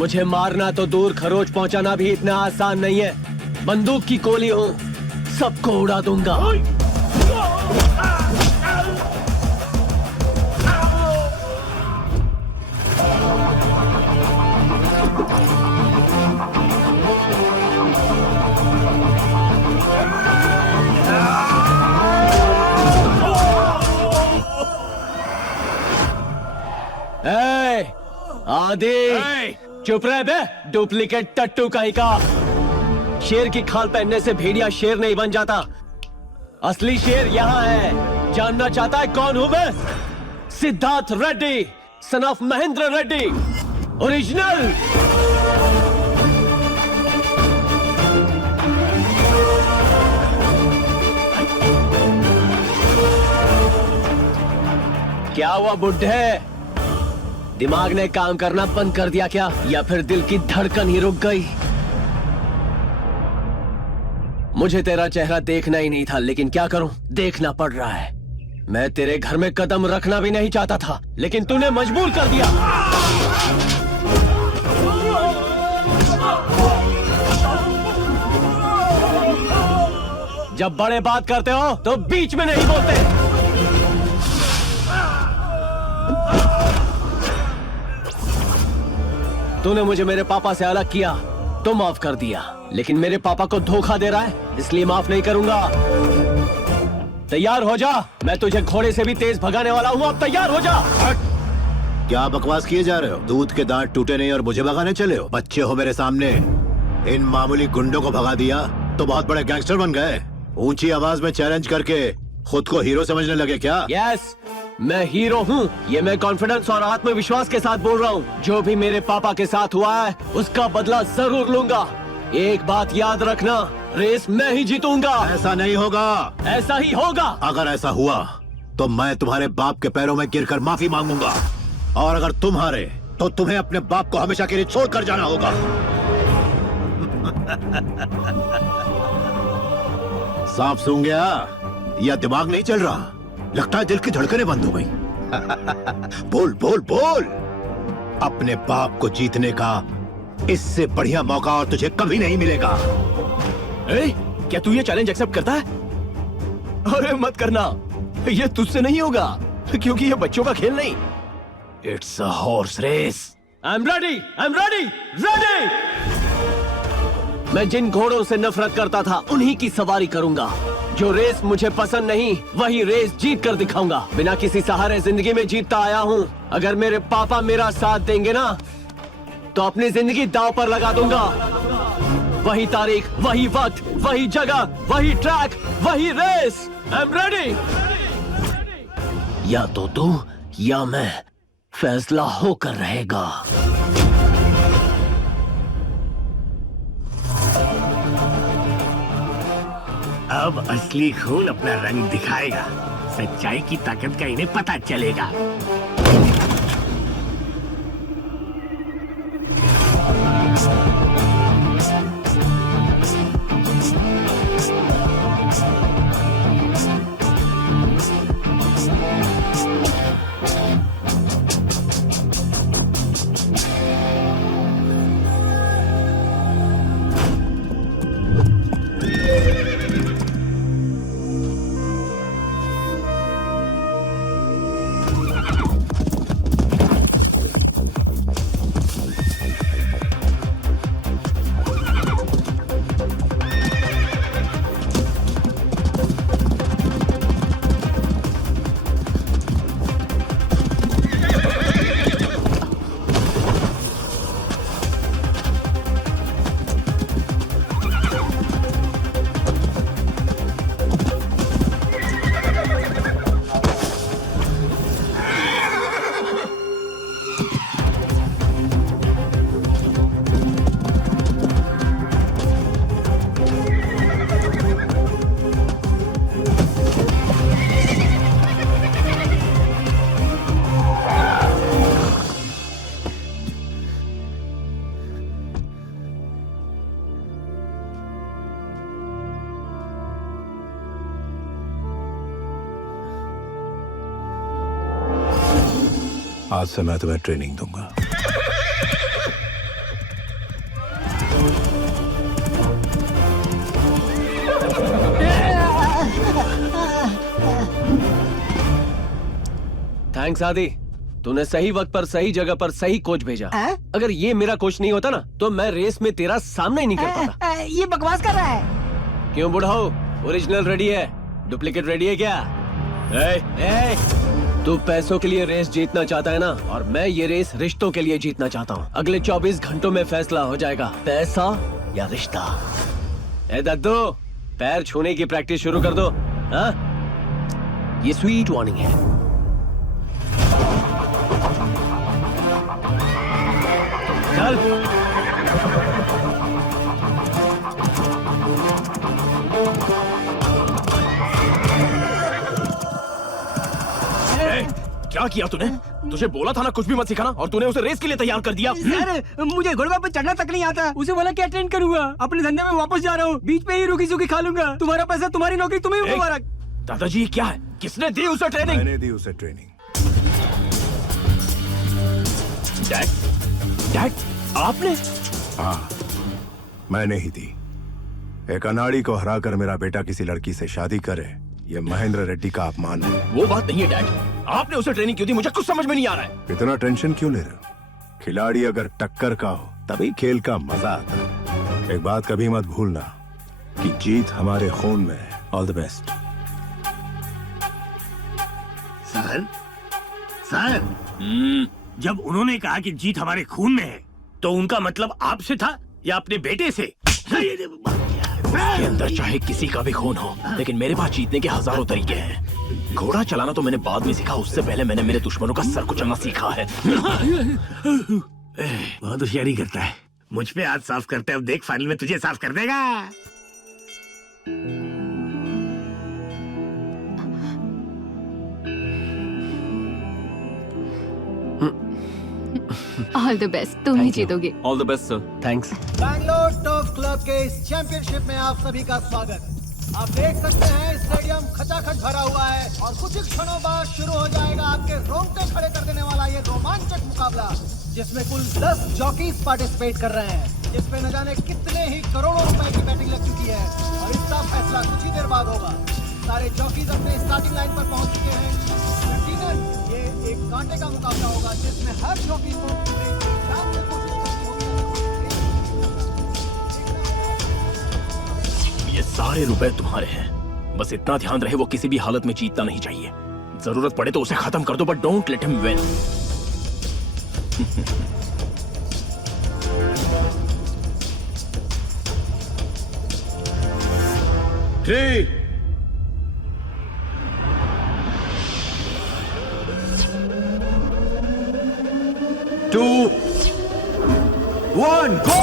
मुझे मारना तो दूर, खरोच पहुंचाना भी इतना आसान नहीं है। बंदूक की गोली हूँ, सबको उड़ा दूंगा। आदि चुप रहे बे, डुप्लीकेट टट्टू कहीं का। शेर की खाल पहनने से भेड़िया शेर नहीं बन जाता। असली शेर यहाँ है। जानना चाहता है कौन हूं मैं? Siddharth Reddy, son of Mahendra Reddy, original. क्या हुआ बुड्ढे? दिमाग ने काम करना बंद कर दिया क्या, या फिर दिल की धड़कन ही रुक गई? मुझे तेरा चेहरा देखना ही नहीं था, लेकिन क्या करूं, देखना पड़ रहा है। मैं तेरे घर में कदम रखना भी नहीं चाहता था, लेकिन तूने मजबूर कर दिया। जब बड़े बात करते हो तो बीच में नहीं बोलते। तूने मुझे मेरे पापा से अलग किया तो माफ कर दिया, लेकिन मेरे पापा को धोखा दे रहा है, इसलिए माफ नहीं करूंगा। तैयार हो जा, मैं तुझे घोड़े से भी तेज भगाने वाला हूँ। अब तैयार हो जा। क्या बकवास किए जा रहे हो? दूध के दांत टूटे नहीं और मुझे भगाने चले हो? बच्चे हो मेरे सामने। इन मामूली गुंडों को भगा दिया तो बहुत बड़े गैंगस्टर बन गए। ऊंची आवाज में चैलेंज करके खुद को हीरो समझने लगे क्या? यस, मैं हीरो हूँ। ये मैं कॉन्फिडेंस और आत्मविश्वास के साथ बोल रहा हूँ। जो भी मेरे पापा के साथ हुआ है उसका बदला जरूर लूंगा। एक बात याद रखना, रेस मैं ही जीतूंगा। ऐसा नहीं होगा। ऐसा ही होगा। अगर ऐसा हुआ तो मैं तुम्हारे बाप के पैरों में गिरकर माफी मांगूंगा, और अगर तुम हारे तो तुम्हें अपने बाप को हमेशा के लिए छोड़कर जाना होगा। साफ सूंघ गया या दिमाग नहीं चल रहा? लगता है दिल की धड़कनें बंद हो गई। बोल बोल बोल। अपने बाप को जीतने का इससे बढ़िया मौका और तुझे कभी नहीं मिलेगा। क्या तू ये चैलेंज एक्सेप्ट करता है? अरे मत करना, ये तुझसे नहीं होगा, क्योंकि ये बच्चों का खेल नहीं। It's a horse race. I am ready, I am ready, ready. मैं जिन घोड़ों से नफरत करता था उन्हीं की सवारी करूंगा। जो रेस मुझे पसंद नहीं, वही रेस जीत कर दिखाऊंगा। बिना किसी सहारे जिंदगी में जीतता आया हूँ। अगर मेरे पापा मेरा साथ देंगे ना, तो अपनी जिंदगी दांव पर लगा दूंगा। वही तारीख, वही वक्त, वही जगह, वही ट्रैक, वही रेस। I am ready. या तो तू या मैं, फैसला होकर रहेगा। अब असली खून अपना रंग दिखाएगा। सच्चाई की ताकत का इन्हें पता चलेगा। आज से मैं तुम्हें ट्रेनिंग दूंगा। थैंक्स आदि, तूने सही वक्त पर सही जगह पर सही कोच भेजा। अगर ये मेरा कोच नहीं होता ना तो मैं रेस में तेरा सामना ही नहीं कर पाता। ये बकवास कर रहा है। क्यों बुढ़ाओ, ओरिजिनल रेडी है, डुप्लीकेट रेडी है क्या? तू पैसों के लिए रेस जीतना चाहता है ना, और मैं ये रेस रिश्तों के लिए जीतना चाहता हूँ। अगले 24 घंटों में फैसला हो जाएगा, पैसा या रिश्ता। ए दद्दू, पैर छूने की प्रैक्टिस शुरू कर दो। हाँ? ये स्वीट वार्निंग है। चल। क्या किया तूने? तुझे बोला था ना कुछ भी मत सिखाना, और तूने उसे रेस के लिए तैयार कर दिया। सर, मुझे घोड़े पे चढ़ना तक नहीं आता। उसे बोला क्या ट्रेन करूंगा, अपने धंधे में वापस जा रहा हूँ, बीच पे ही रुकी सुखी खा लूंगा। तुम्हारा पैसा, तुम्हारी नौकरी, तुम्हें भी मुबारक। दादाजी, क्या है? किसने दी उसे ट्रेनिंग? मैंने दी उसे ट्रेनिंग। डैड, आपने? हाँ, मैंने ही दी। एक अनाड़ी को हराकर मेरा बेटा किसी लड़की से शादी करे, ये महेंद्र रेड्डी का अपमान है। वो बात नहीं है डैड, आपने उसे ट्रेनिंग क्यों दी? मुझे कुछ समझ में नहीं आ रहा है। इतना टेंशन क्यों ले रहे हो? खिलाड़ी अगर टक्कर का हो तभी खेल का मजा आता है। एक बात कभी मत भूलना कि जीत हमारे खून में है। All the best. सर, जब उन्होंने कहा कि जीत हमारे खून में है, तो उनका मतलब आपसे था या अपने बेटे से? उसके अंदर चाहे किसी का भी खून हो, लेकिन मेरे पास जीतने के हजारों तरीके हैं। घोड़ा चलाना तो मैंने बाद में सीखा, उससे पहले मैंने मेरे दुश्मनों का सर कुचलना सीखा है। बहुत होशियारी करता है। मुझ पे हाथ साफ करते, अब देख फाइनल में तुझे साफ कर देगा। ऑल द बेस्ट, तुम ही जीतोगे। All the best sir. Thanks. Bangalore turf club के इस चैंपियनशिप में आप सभी का स्वागत। आप देख सकते हैं स्टेडियम खचाखच भरा हुआ है और कुछ ही क्षणों बाद शुरू हो जाएगा आपके रोंगटे खड़े कर देने वाला ये रोमांचक मुकाबला, जिसमें कुल 10 जॉकीज पार्टिसिपेट कर रहे हैं, जिसमें न जाने कितने ही करोड़ों रुपए की बैटिंग लग चुकी है और इसका फैसला कुछ ही देर बाद होगा। सारे जॉकीज अपने स्टार्टिंग लाइन पर पहुंच चुके हैं। यकीनन ये एक कांटे का मुकाबला होगा, जिसमें हर जॉकी को पूरे जान से कोशिश करनी होगी। ये सारे रुपए तुम्हारे हैं, बस इतना ध्यान रहे वो किसी भी हालत में जीतना नहीं चाहिए। जरूरत पड़े तो उसे खत्म कर दो, but don't let him win. 3, 2, 1, go!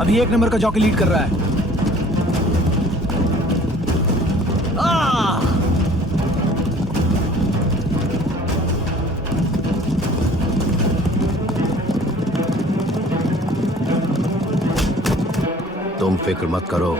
अभी 1 नंबर का जॉकी लीड कर रहा है। तुम फिक्र मत करो,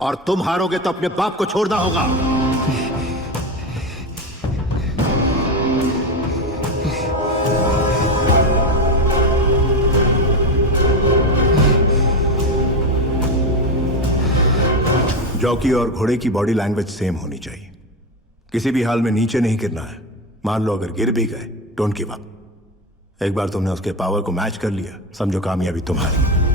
और तुम हारोगे तो अपने बाप को छोड़ना होगा। जॉकी और घोड़े की बॉडी लैंग्वेज सेम होनी चाहिए। किसी भी हाल में नीचे नहीं गिरना है। मान लो अगर गिर भी गए, डोंट गिव अप। एक बार तुमने उसके पावर को मैच कर लिया, समझो कामयाबी तुम्हारी।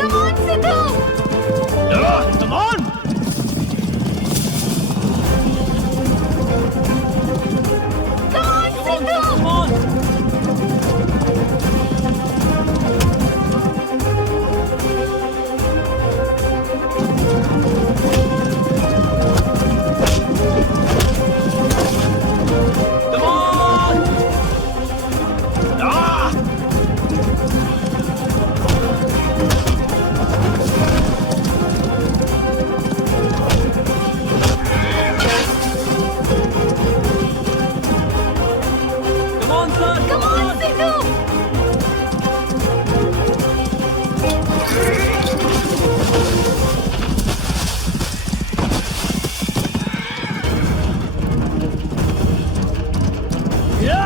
Come on, Sidhu! Come on! Come on, Sidhu! Come on! Come on! Ah! Come on, son! Come on, Sidhu! Yeah!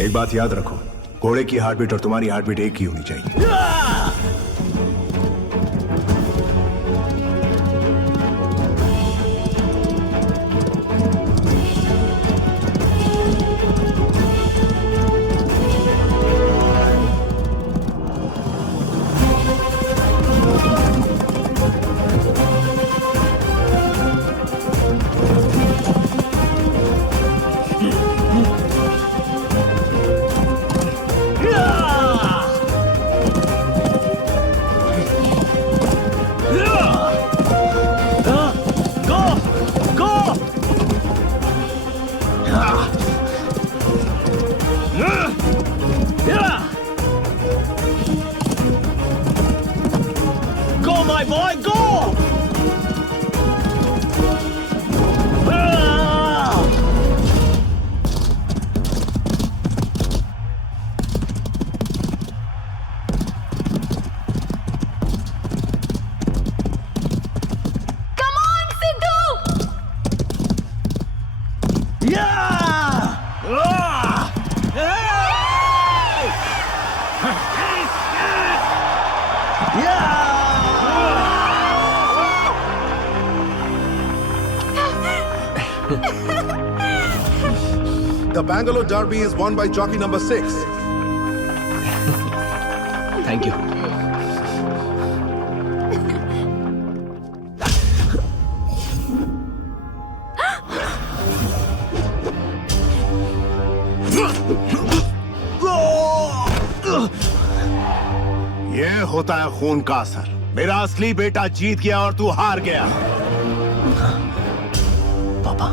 एक बात याद रखो, घोड़े की हार्ट बीट और तुम्हारी हार्ट बीट एक ही होनी चाहिए। Go, my boy, go! Come on, Sidhu! Yeah! The Bangalore Derby is won by jockey number 6. Thank you. ये होता है खून का असर। मेरा असली बेटा जीत गया और तू हार गया। पापा,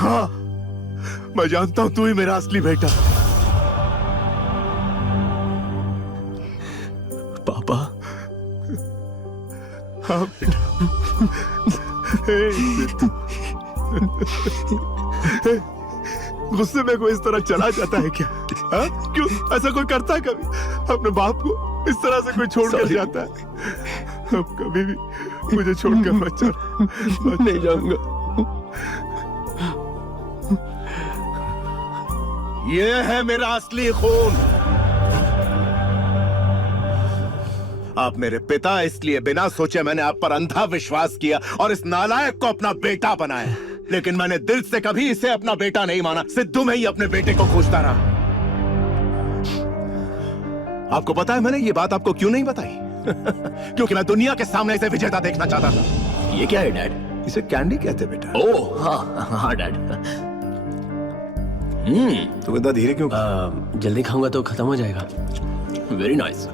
हाँ, मैं जानता हूं तू ही मेरा असली बेटा। पापा, हाँ बेटा। गुस्से में कोई इस तरह चला जाता है क्या? हाँ? क्यों ऐसा कोई करता है कभी? अपने बाप को इस तरह से कोई छोड़कर जाता है? अब कभी भी मुझे छोड़कर मत चल। नहीं जाऊंगा। ये है मेरा असली खून। आप मेरे पिता, इसलिए बिना सोचे मैंने आप पर अंधा विश्वास किया और इस नालायक को अपना बेटा बनाया। लेकिन मैंने दिल से कभी इसे अपना बेटा नहीं माना। सिद्धू में ही अपने बेटे को खोजता रहा। आपको पता है मैंने ये बात आपको क्यों नहीं बताई? क्योंकि मैं दुनिया के सामने इसे विजेता देखना चाहता था। ये क्या है डैड? इसे कैंडी कहते बेटा। ओह हाँ हाँ डैड। तुम इतना धीरे क्यों? जल्दी खाऊंगा तो खत्म हो जाएगा। Very nice.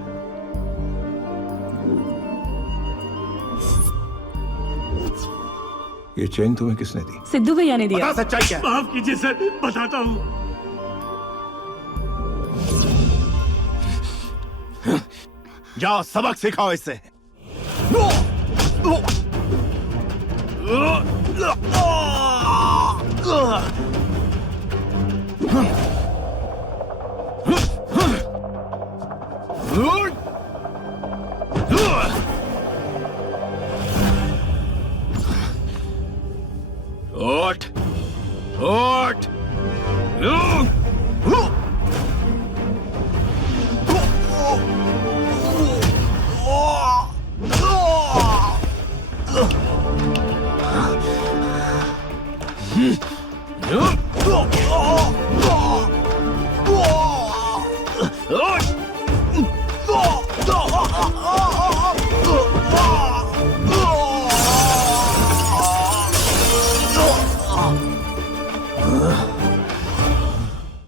ये चेन तुम्हें किसने दी? सिद्धू भैया ने दिया। बता सच्चाई क्या है? माफ कीजिए सर, बताता हूँ। जाओ सबक सिखाओ इससे। ओट ओट